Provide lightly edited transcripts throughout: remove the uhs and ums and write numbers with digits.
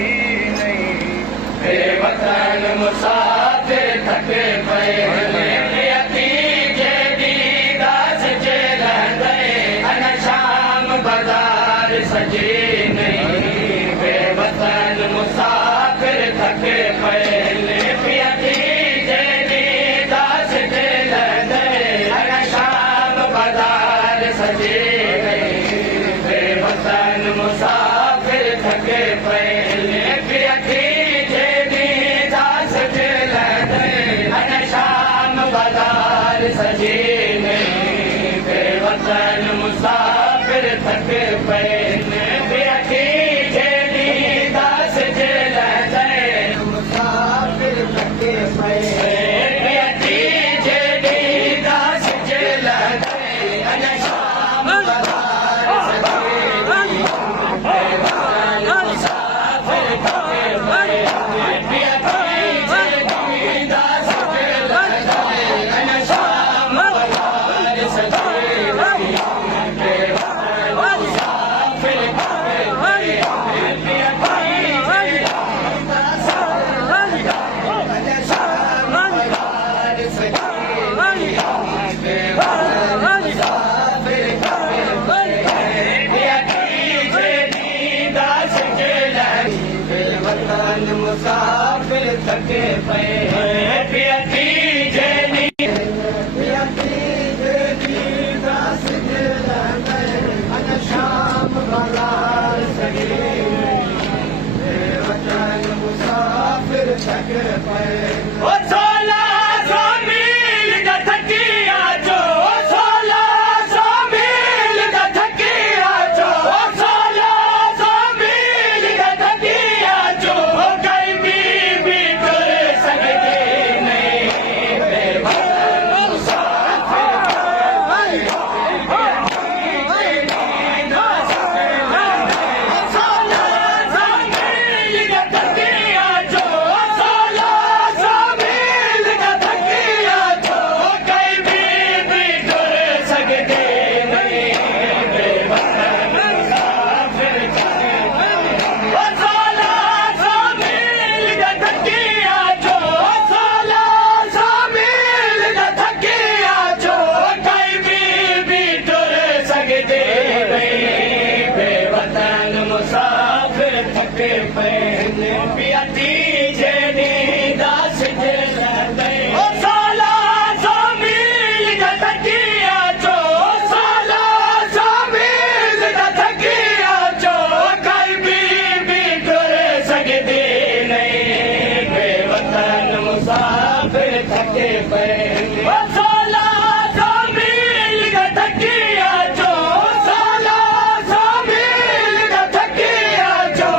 सजी नहीं। बेवतन मुसाफिर थके पे सजी नहीं। बेवतन मुसाफिर थके पहले पियती जेदी दास दिल दे शाम बाजार सजी नहीं। बेवतन मुसाफिर थके पहले पियती जेदी दास दिल दे शाम बाजार सजी नहीं। बेवतन मुसाफिर थके पहले मुसाफिर थके पे पियती जेनी पियती जेनी दास दिल दे शाम बाजार सजी। बेवतन मुसाफिर थके पे पहले पियती जेनी दास दिल दे साला सो मील थकिया चो साला सो मील थकिया चो कई भी टुर सकती नहीं। बेवतन मुसाफिर थके पहले साला सो मील थकिया चो साला सो मील थकिया चो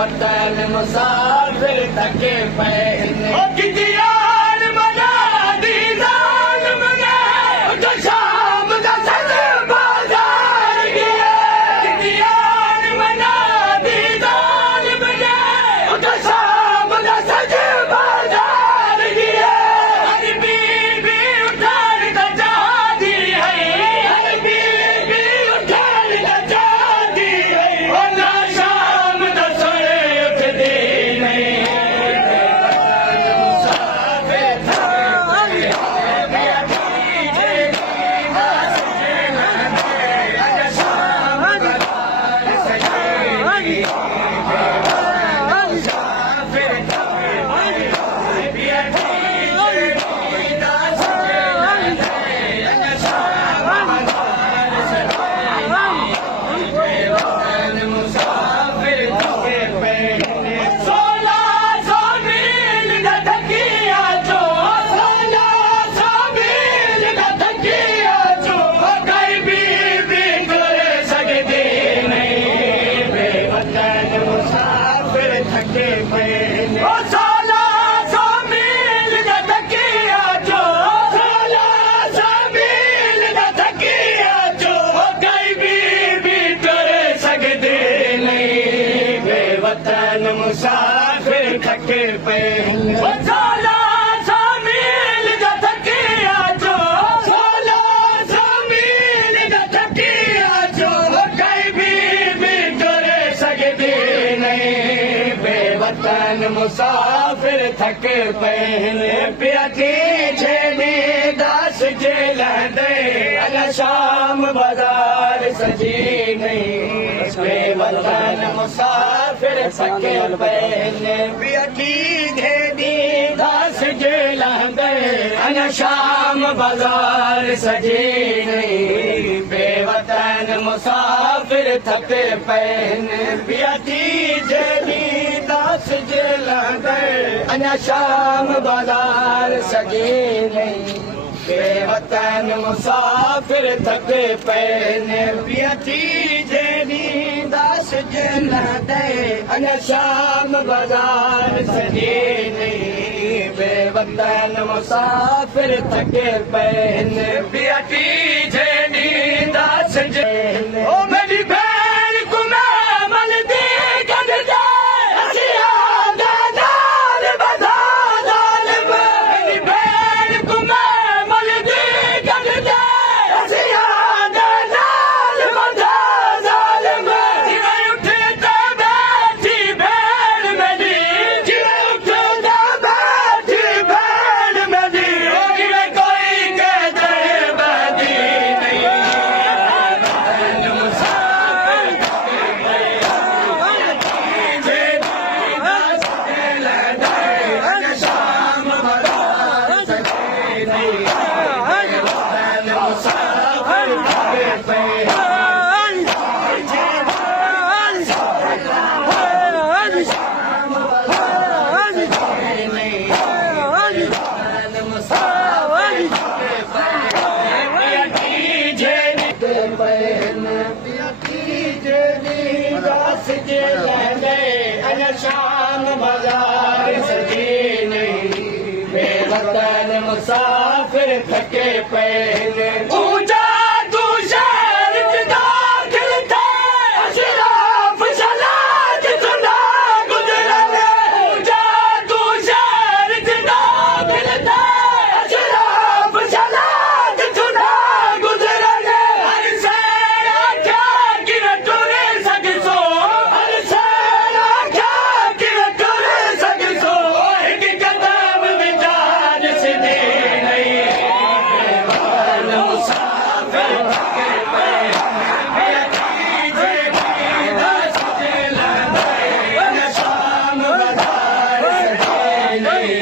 बेवतन मुसाफिर थके पहने कितियान मना दी जालिम ने जो शाम का सज बाजार गया कितियान मना दी जालिम ने जो शाम का सज बाजार गया हर बीबी उठान का चाहती है हर बीबी उठान का चाहती है वरना शाम का सोए उठती नहीं मुसाफिर थके पहने सोला सामील जा थकिया जो सोला सामील जा थकिया जो कई भी करे सगदी नहीं बेवतन मुसाफिर थके पहने प्याती छेड़ी दास जेल दे अला शाम बाजार सजी नहीं बेवतन मुसाफिर थके पहने प्याती छेड़ी दास जेल गए अला शाम बाजार सजी नहीं बेवतन मुसाफिर थके पहने प्याती छेड़ी दास जेल गए अला शाम बाजार सजी नहीं बेवतन मुसाफिर थके पहने पियती जेनी दास जेल दे अने शाम बाजार सजे नहीं बेवतन मुसाफिर थके पहने पियती जेनी दास जेल ओ मेरी बहन को मैं मन दी कर दे हसिया दादार बधा जालिम मेरी बहन को मैं शाम बाजार सजी नहीं बेवतन मुसाफिर थके पहने ऊंचा तू शहर दाखिल थे अशराफ सलात सुना गुजरने ऊंचा तू शहर दाखिल थे अशराफ सलात सुना गुजरने हर सैरा क्या गिर टुरे सगसो हर सैरा क्या गिर टुरे सगसो एक कदम विचार से दे नहीं मुसाफिर थके पहने शाम बाजार सजे नहीं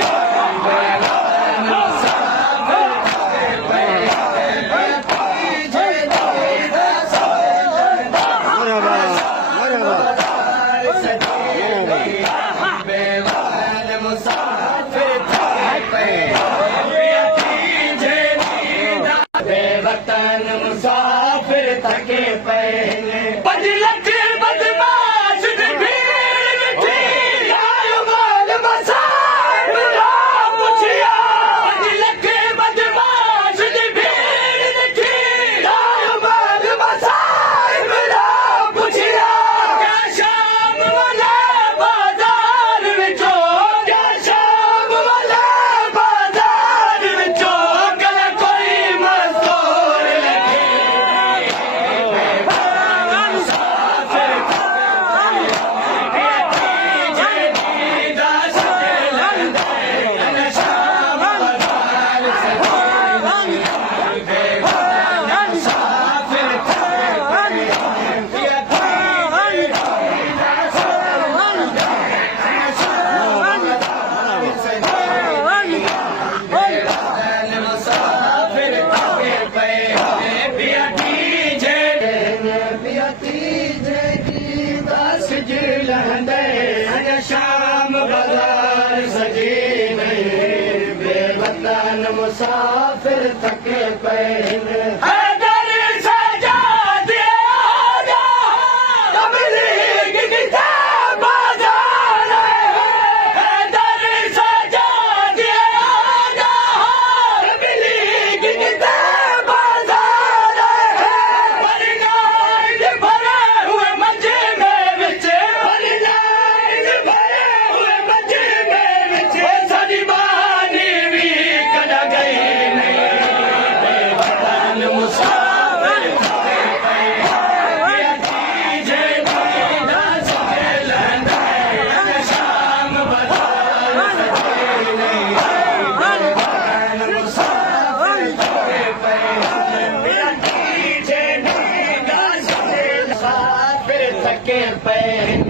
बेवतन मुसाफिर थके पहने बदलत बदमाश भीड़ थके पे